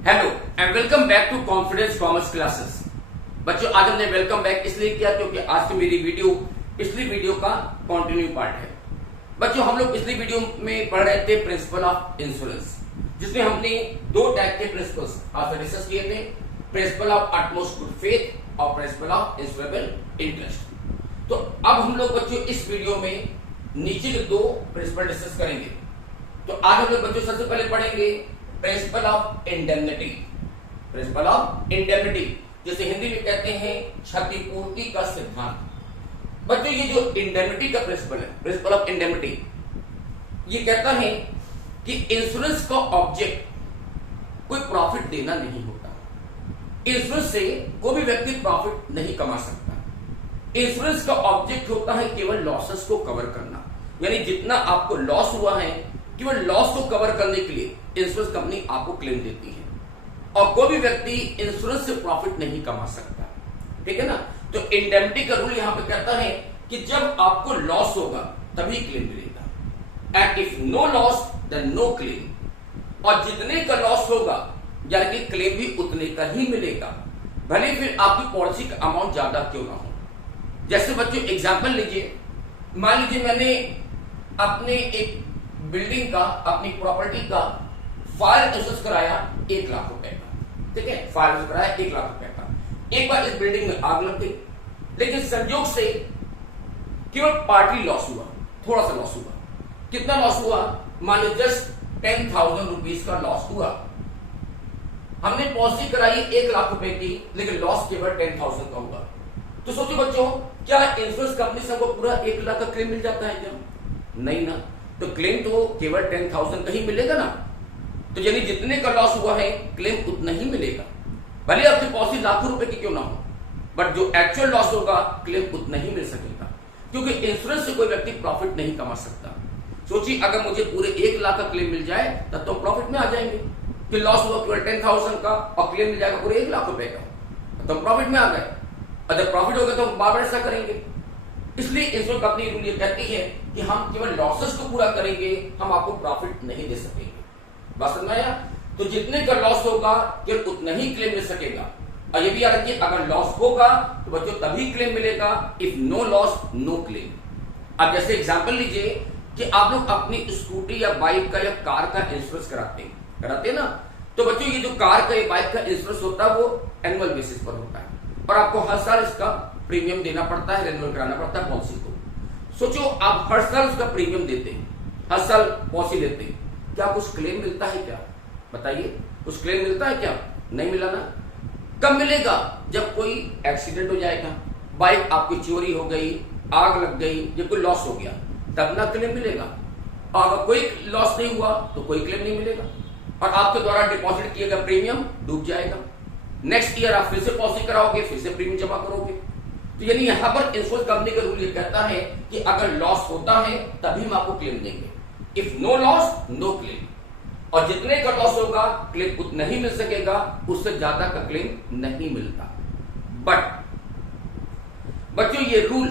Hello and welcome back to confidence commerce classes. बच्चों, आज हमने वेलकम बैक इसलिए किया क्योंकि आज की मेरी वीडियो पिछली वीडियो का कंटिन्यू पार्ट है। बच्चों, हम लोग पिछली वीडियो में पढ़ रहे थे प्रिंसिपल ऑफ इंश्योरेंस, जिसमें हमने दो टाइप के प्रिंसिपल्स आज डिस्कस किए थे, principle of utmost good faith और प्रिंसिपल ऑफ इंश्योरेबल इंटरेस्ट। तो अब हम लोग बच्चों इस वीडियो में नीचे के दो प्रिंसिपल डिस्कस करेंगे। तो आज हम लोग बच्चों सबसे पहले पढ़ेंगे principle of indemnity. Principle of indemnity जिसे हिंदी में कहते हैं क्षतिपूर्ति का सिद्धांत। बच्चों, ये जो इंडेमनिटी का प्रिंसिपल है, प्रिंसिपल ऑफ इंडेमनिटी, ये कहता है कि इंश्योरेंस का ऑब्जेक्ट कोई प्रॉफिट देना नहीं होता। इंश्योरेंस से कोई भी व्यक्ति प्रॉफिट नहीं कमा सकता। इंश्योरेंस का ऑब्जेक्ट होता है केवल लॉसेस को कवर करना, यानी जितना आपको लॉस हुआ है केवल लॉस को कवर करने के लिए इंश्योरेंस कंपनी आपको क्लेम देती है, और कोई भी व्यक्ति इंश्योरेंस से प्रॉफिट नहीं कमा सकता। ठीक है ना। तो इंडेमनिटी का रूल यहां पे कहता है कि जब आपको लॉस होगा तभी क्लेम मिलेगा, and if no loss then no claim. और जितने का लॉस होगा यानी कि क्लेम भी उतने का ही मिलेगा, भले फिर आपकी पॉलिसी का अमाउंट ज्यादा क्यों ना हो। जैसे बच्चों एग्जाम्पल लीजिए, मान लीजिए मैंने अपने एक बिल्डिंग का, अपनी प्रॉपर्टी का फायर इंश्योरेंस कराया 1 लाख रुपए का। ठीक है, फायर इंश्योरेंस कराया 1 लाख रुपए का। एक बार इस बिल्डिंग में आग लग गई, लेकिन संयोग से केवल पार्टी लॉस हुआ, थोड़ा सा लॉस हुआ। कितना लॉस हुआ? मान लो जस्ट 10,000 रुपीज का लॉस हुआ। हमने पॉलिसी कराई 1 लाख रुपए की, लेकिन लॉस केवल 10,000 का हुआ। तो सोचो बच्चों, क्या इंश्योरेंस कंपनी से हमको पूरा 1 लाख का क्लेम मिल जाता है क्या? नहीं ना। तो क्लेम तो केवल 10,000 का ही मिलेगा ना। तो यानी जितने का लॉस हुआ है क्लेम उतना ही मिलेगा, भले आपकी पॉलिसी लाखों रुपए की क्यों ना हो, बट जो एक्चुअल लॉस होगा क्लेम उतना ही मिल सकेगा, क्योंकि इंश्योरेंस से कोई व्यक्ति प्रॉफिट नहीं कमा सकता। सोचिए, अगर मुझे पूरे 1 लाख का क्लेम मिल जाए तब तो प्रॉफिट में आ जाएंगे कि लॉस हुआ केवल 10,000 का और क्लेम मिल जाएगा पूरे 1 लाख रुपए का, तो हम प्रॉफिट में आ गए। अगर प्रॉफिट हो गया तो हम बार ऐसा करेंगे। इसलिए इंश्योरेंस कंपनी रूल ये कहती है कि हम केवल लॉसेस को पूरा करेंगे, हम आपको प्रॉफिट नहीं दे सकेंगे। बात समझ में आया? तो जितने का लॉस होगा केवल उतना ही क्लेम मिल सकेगा। और ये भी याद रखिए, अगर लॉस होगा तो बच्चों तभी क्लेम मिलेगा, if no loss no claim. अब जैसे एग्जांपल लीजिए कि आप लोग अपनी स्कूटी या बाइक का या कार का इंश्योरेंस कराते हैं ना। तो बच्चों ये जो कार का या बाइक का इंश्योरेंस होता है वो एनुअल बेसिस पर होता है, और आपको हर साल इसका प्रीमियम देना पड़ता है, रिन्यूअल कराना पड़ता है पॉलिसी को। सोचो, आप हर साल उसका प्रीमियम देते हैं, हर साल पॉलिसी लेते हैं, क्या कुछ क्लेम मिलता है क्या? बताइए, कुछ क्लेम मिलता है क्या? नहीं मिला ना। कब मिलेगा? जब कोई एक्सीडेंट हो जाएगा, बाइक आपकी चोरी हो गई, आग लग गई, या कोई लॉस हो गया, तब ना क्लेम मिलेगा। और अगर कोई लॉस नहीं हुआ तो कोई क्लेम नहीं मिलेगा, और आपके द्वारा डिपॉजिट किया गया प्रीमियम डूब जाएगा। नेक्स्ट ईयर आप फिर से पॉलिसी कराओगे, फिर से प्रीमियम जमा करोगे। तो यानी यहां पर इंश्योरेंस कंपनी का रूल ये कहता है कि अगर लॉस होता है तभी हम आपको क्लेम देंगे, if no loss no claim. और जितने का लॉस होगा क्लेम उतना ही मिल सकेगा, उससे ज्यादा का क्लेम नहीं मिलता। बट बच्चों ये रूल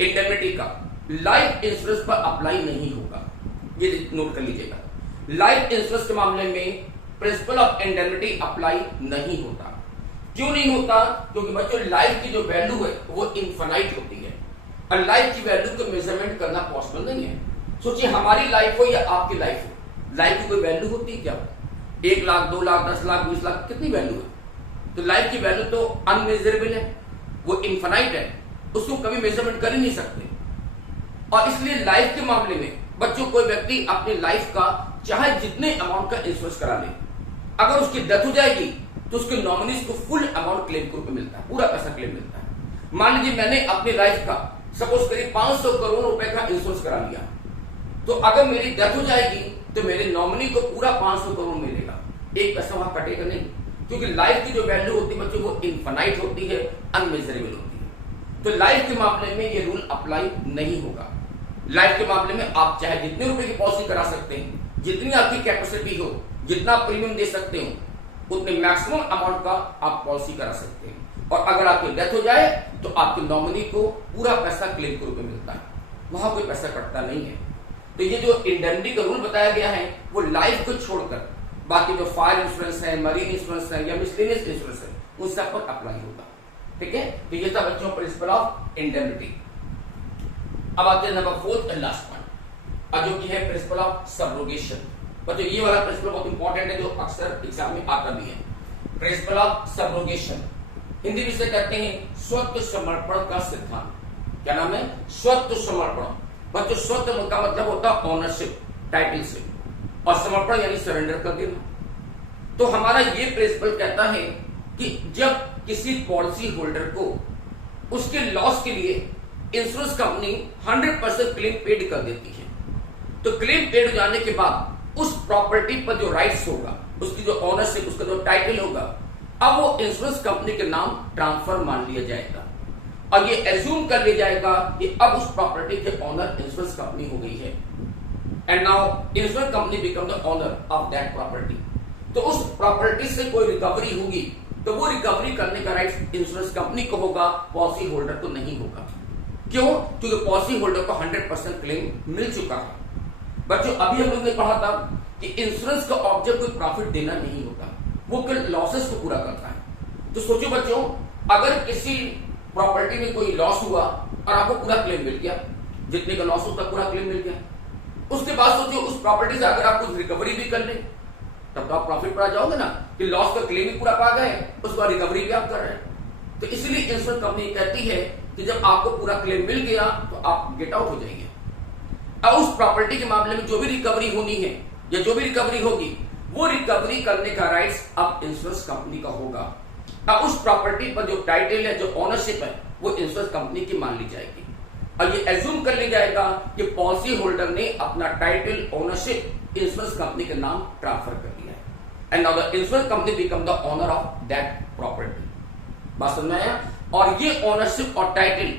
इंडेमनिटी का लाइफ इंश्योरेंस पर अप्लाई नहीं होगा, ये नोट कर लीजिएगा। लाइफ इंश्योरेंस के मामले में प्रिंसिपल ऑफ इंडेमनिटी अप्लाई नहीं होता। क्यों नहीं होता? क्योंकि बच्चों लाइफ की जो वैल्यू है वो इनफाइनाइट होती है, और लाइफ की वैल्यू को मेजरमेंट करना पॉसिबल नहीं है। सोचिए, हमारी लाइफ हो या आपकी लाइफ हो, लाइफ की कोई वैल्यू होती है क्या? 1 लाख, 2 लाख, 10 लाख, 20 लाख, कितनी वैल्यू है? तो लाइफ की वैल्यू तो अनमेजरेबल है, वो इनफाइनाइट है, उसको कभी मेजरमेंट कर ही नहीं सकते। और इसलिए लाइफ के मामले में बच्चों कोई व्यक्ति अपनी लाइफ का चाहे जितने अमाउंट का इंश्योरेंस करा ले, अगर उसकी डेथ हो जाएगी तो उसके नॉमिनीज को फुल अमाउंट क्लेम के रूप में मिलता है, पूरा पैसा क्लेम मिलता है। मान लीजिए मैंने अपनी लाइफ का सपोज करिए 500 करोड़ रुपए का इंश्योरेंस करा लिया, तो अगर मेरी डेथ हो जाएगी तो मेरे नॉमिनी को पूरा 500 करोड़ मिलेगा, एक पैसा वहां कटेगा नहीं, क्योंकि लाइफ की जो वैल्यू होती है बच्चों वो इनफाइनाइट होती है, अनमेजरेबल होती है। तो लाइफ के मामले में ये रूल अप्लाई नहीं होगा। लाइफ के मामले में आप चाहे जितने रुपए की पॉलिसी करा सकते हैं, जितनी आपकी कैपेसिटी हो, जितना प्रीमियम दे सकते हो, उतने मैक्सिमम अमाउंट का आप पॉलिसी करा सकते हैं। और अगर आपकी डेथ हो जाए तो आपके नॉमिनी को पूरा पैसा क्लेम के रूप में मिलता है, वहां कोई पैसा कटता नहीं है। तो ये जो इंडेमनिटी का रूल बताया गया है वो लाइफ को छोड़कर बाकी जो फायर इंश्योरेंस है, मरीन इंश्योरेंस है या मिसलेनियस इंश्योरेंस है, उन सब पर अप्लाई होगा। ठीक है, तो ये था बच्चों प्रिंसिपल ऑफ इंडेमनिटी। अब आते हैं नंबर 4 एंड लास्ट पॉइंट, जो कि है प्रिंसिपल ऑफ सब्रोगेशन। बच्चों ये वाला प्रिंसिपल बहुत इंपॉर्टेंट है, जो अक्सर एग्जाम में आता भी है। प्रिंसिपल ऑफ सब्रोगेशन हिंदी में से कहते हैं स्वत्व समर्पण का सिद्धांत। क्या नाम है? स्वत्व समर्पण। बच्चों स्वत्व का मतलब होता है ओनरशिप, टाइटल से, और समर्पण यानी सरेंडर कर देना। तो हमारा ये प्रिंसिपल कहता है कि जब किसी पॉलिसी होल्डर को उसके लॉस के लिए इंश्योरेंस कंपनी 100% क्लेम पेड कर देती है, तो क्लेम पेड हो जाने के बाद उस प्रॉपर्टी पर जो राइट्स होगा, उसकी जो ओनरशिप, उसका जो टाइटल होगा, अब वो इंश्योरेंस कंपनी के नाम ट्रांसफर मान लिया जाएगा और ये एज्यूम कर लिया जाएगा कि अब उस प्रॉपर्टी के ओनर इंश्योरेंस कंपनी हो गई है, and now insurance company become the owner of that property. तो उस प्रॉपर्टी से कोई रिकवरी होगी तो वो रिकवरी करने का राइट इंश्योरेंस कंपनी को होगा, पॉलिसी होल्डर को नहीं होगा। क्यों? क्योंकि पॉलिसी होल्डर को 100% क्लेम मिल चुका है। बच्चों अभी हम लोग ने पढ़ा था कि इंश्योरेंस का ऑब्जेक्ट कोई प्रॉफिट देना नहीं होता, वो केवल लॉसेस को पूरा करता है। तो सोचो बच्चों, अगर किसी प्रॉपर्टी में कोई लॉस हुआ और आपको पूरा क्लेम मिल गया, जितने का लॉस उसका पूरा क्लेम मिल गया, उसके बाद सोचो उस प्रॉपर्टी से अगर आप कुछ रिकवरी भी कर ले, तब तो आप प्रॉफिट पर आ जाओगे ना, कि लॉस का क्लेम भी पूरा पा गए, उसके बाद रिकवरी भी आप कर रहे हैं। तो इसलिए इंश्योरेंस कंपनी कहती है कि जब आपको पूरा क्लेम मिल गया तो आप गेट आउट हो जाइए। अब उस प्रॉपर्टी के मामले में जो भी रिकवरी होनी है या जो भी रिकवरी होगी, वो रिकवरी करने का राइट्स अब इंश्योरेंस कंपनी का होगा। अब उस प्रॉपर्टी पर जो टाइटल है, जो ओनरशिप है, वो इंश्योरेंस कंपनी की मान ली जाएगी और ये एज्यूम कर लिया जाएगा कि पॉलिसी होल्डर ने अपना टाइटल, ओनरशिप इंश्योरेंस कंपनी के नाम ट्रांसफर कर दिया है, and now the insurance company become the owner of that property. बात समझ में आया? और ये ओनरशिप और टाइटल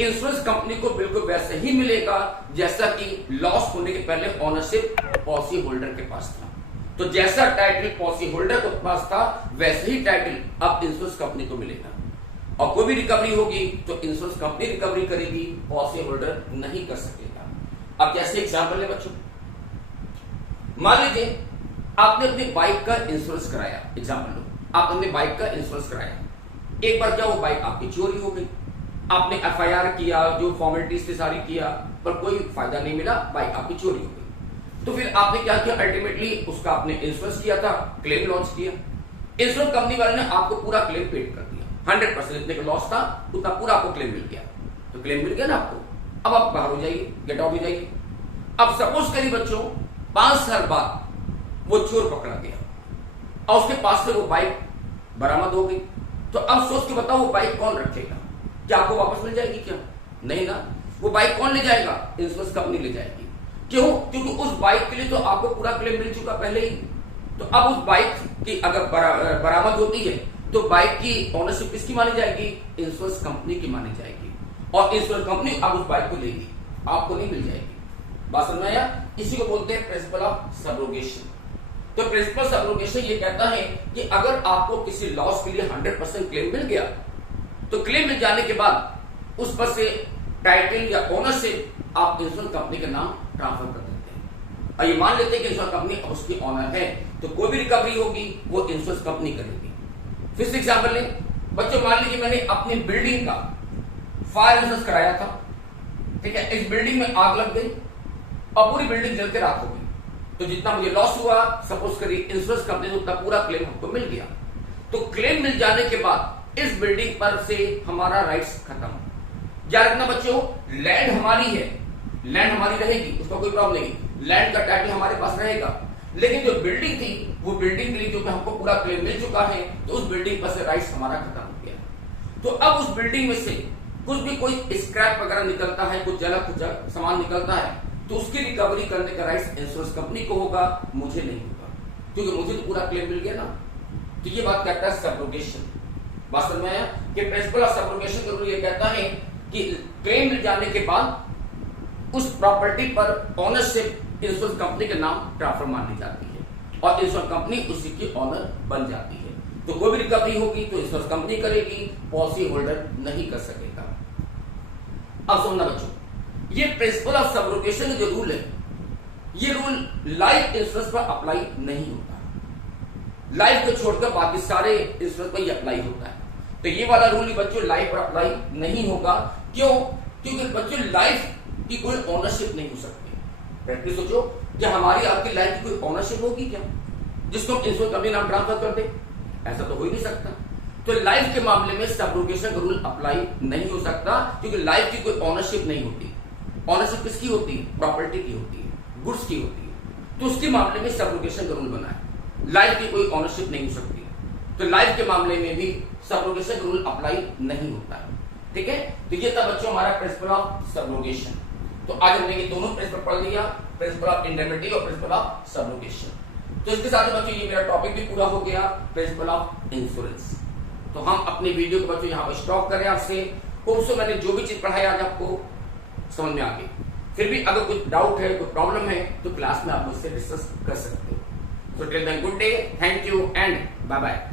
इंश्योरेंस कंपनी को बिल्कुल वैसे ही मिलेगा जैसा कि लॉस होने के पहले ओनरशिप पॉलिसी होल्डर के पास था। तो जैसा टाइटल पॉलिसी होल्डर के पास था, वैसे ही टाइटल अब इंश्योरेंस कंपनी को मिलेगा। और कोई भी रिकवरी होगी तो इंश्योरेंस कंपनी रिकवरी करेगी, पॉलिसी होल्डर नहीं कर सकेगा। अब जैसे एग्जाम्पल है बच्चों, मान लीजिए आपने अपनी बाइक का इंश्योरेंस कराया। एग्जाम्पल लो, आपने अपनी बाइक का इंश्योरेंस कराया, एक बार क्या वो बाइक आपकी चोरी हो गई, आपने एफआईआर किया, जो फॉर्मेलिटीज थी सारी किया, पर कोई फायदा नहीं मिला, बाइक आपकी चोरी हो गई। तो फिर आपने क्या किया? अल्टीमेटली उसका आपने इंश्योरेंस किया था, क्लेम लॉन्च किया। इंश्योरेंस कंपनी वाले ने आपको पूरा क्लेम पेड कर दिया, 100% जितने का लॉस था उतना पूरा आपको क्लेम मिल गया। तो क्लेम मिल गया ना आपको, अब आप बाहर हो जाइए, गेट आउट हो जाइए। अब सपोज करिए बच्चों 5 साल बाद वो चोर पकड़ा गया और उसके पास से वो बाइक बरामद हो गई। तो अब सोच के बताओ वो बाइक कौन रखेगा? क्या आपको वापस मिल जाएगी? क्या नहीं ना। वो बाइक कौन ले जाएगा? इंश्योरेंस कंपनी ले जाएगी। क्यों? क्योंकि उस बाइक के लिए तो आपको पूरा क्लेम मिल चुका पहले ही। तो अब उस बाइक की अगर बरामद होती है तो बाइक की ओनरशिप किसकी मानी जाएगी? इंश्योरेंस कंपनी की मानी जाएगी, और इंश्योरेंस कंपनी अब उस बाइक को लेगी, आपको नहीं मिल जाएगी। बात समझ में आया? इसी को बोलते हैं प्रिंसिपल ऑफ सब्रोगेशन। तो प्रिंसिपल सब्रोगेशन ये कहता है कि अगर आपको किसी लॉस के लिए 100% क्लेम मिल गया, तो क्लेम मिल जाने के बाद उस पर से टाइटल या ओनरशिप आप इंश्योरेंस कंपनी के नाम ट्रांसफर कर देते हैं। और ये मान लेते हैं कि इंश्योरेंस कंपनी अब उसकी ऑनर है, तो कोई भी रिकवरी होगी वो इंश्योरेंस कंपनी करेगी। फिर से एग्जाम्पल लें बच्चों, मान लीजिए मैंने अपनी बिल्डिंग का फायर इंश्योरेंस कराया था, ठीक है। इस बिल्डिंग में आग लग गई और पूरी बिल्डिंग जल के राख हो गई, तो जितना मुझे लॉस हुआ, सपोज करिए इंश्योरेंस कंपनी से उतना पूरा क्लेम हमको मिल गया। तो क्लेम मिल जाने के बाद इस बिल्डिंग पर से हमारा राइट्स खत्म। याद रखना बच्चों, लैंड हमारी है, लैंड हमारी रहेगी, उसका कोई प्रॉब्लम नहीं, लैंड का टाइटल हमारे पास रहेगा। लेकिन जो बिल्डिंग थी, वो बिल्डिंग के लिए जो हमको पूरा क्लेम मिल चुका है, तो उस बिल्डिंग पर से राइट्स हमारा खत्म हो गया। तो अब उस बिल्डिंग में से कुछ भी कोई स्क्रैप वगैरह निकलता है, कुछ जला कुछ सामान निकलता है, तो उसकी रिकवरी करने का राइट्स इंश्योरेंस कंपनी को होगा, मुझे नहीं होगा, क्योंकि मुझे तो पूरा क्लेम मिल गया ना। तो ये बात कहता है सब्रोगेशन। बात समझ में आया कि प्रिंसिपल ऑफ सब्रोगेशन का रूल ये कहता है कि क्लेम मिल जाने के बाद उस प्रॉपर्टी पर ओनरशिप इंश्योरेंस कंपनी के नाम ट्रांसफर मान ली जाती है और इंश्योरेंस कंपनी उसी की ऑनर बन जाती है। तो कोई भी रिकवरी होगी तो इंश्योरेंस कंपनी करेगी, पॉलिसी होल्डर नहीं कर सकेगा। अब सुनना बच्चों, ये प्रिंसिपल ऑफ सब्रोगेशन जो रूल है, ये रूल लाइफ इंश्योरेंस पर अप्लाई नहीं होता। लाइफ को छोड़कर बाकी सारे इंश्योरेंस पर अप्लाई होता है। तो ये वाला रूल बच्चों लाइफ पर अप्लाई नहीं होगा। क्यों? क्योंकि बच्चों लाइफ की कोई ओनरशिप नहीं हो सकती। प्रैक्टिस सोचो, क्या हमारी आपकी लाइफ की कोई ओनरशिप होगी क्या, जिसको हम इंश्योरेंस कंपनी नाम ट्रांसफर कर दे? ऐसा तो हो ही नहीं सकता। तो लाइफ के मामले में सबरोगेशन का रूल अप्लाई नहीं हो सकता, क्योंकि लाइफ की कोई ओनरशिप नहीं होती। ओनरशिप किसकी होती है? प्रॉपर्टी की होती है, गुड्स की होती है। तो उसके मामले में सबरोगेशन का रूल बना है। लाइफ की कोई ओनरशिप नहीं हो सकती, तो लाइफ के मामले में भी सबरोगेशन का रूल अप्लाई नहीं होता है। ठीक है, तो ये था बच्चों हमारा प्रिंसिपल ऑफ सबरोगेशन। तो आज हमने ये दोनों प्रिंसिपल पढ़ लिया, प्रिंसिपल ऑफ इंडेमिनिटी और प्रिंसिपल ऑफ सबरोगेशन। तो इसके साथ बच्चों ये मेरा टॉपिक भी पूरा हो गया, प्रिंसिपल ऑफ इंश्योरेंस। तो हम अपनी वीडियो को बच्चों यहाँ पर स्टॉप करें आपसे। होप सो मैंने जो भी चीज पढ़ाई आज आपको समझ में आ गई। फिर भी अगर कुछ डाउट है, कोई प्रॉब्लम है, तो क्लास में आप मुझसे डिस्कस कर सकते हो। So till then good day, thank you and bye bye.